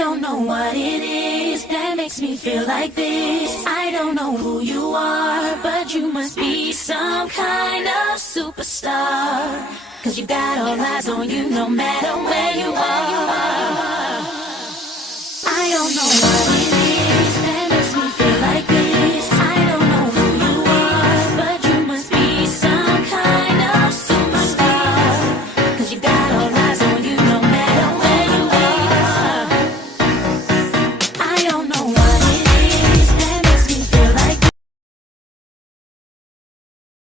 don't know what it is that makes me feel like this. I don't know who you are, but you must be some kind of superstar. 'Cause you got all eyes on you no matter where you are. I don't know what it is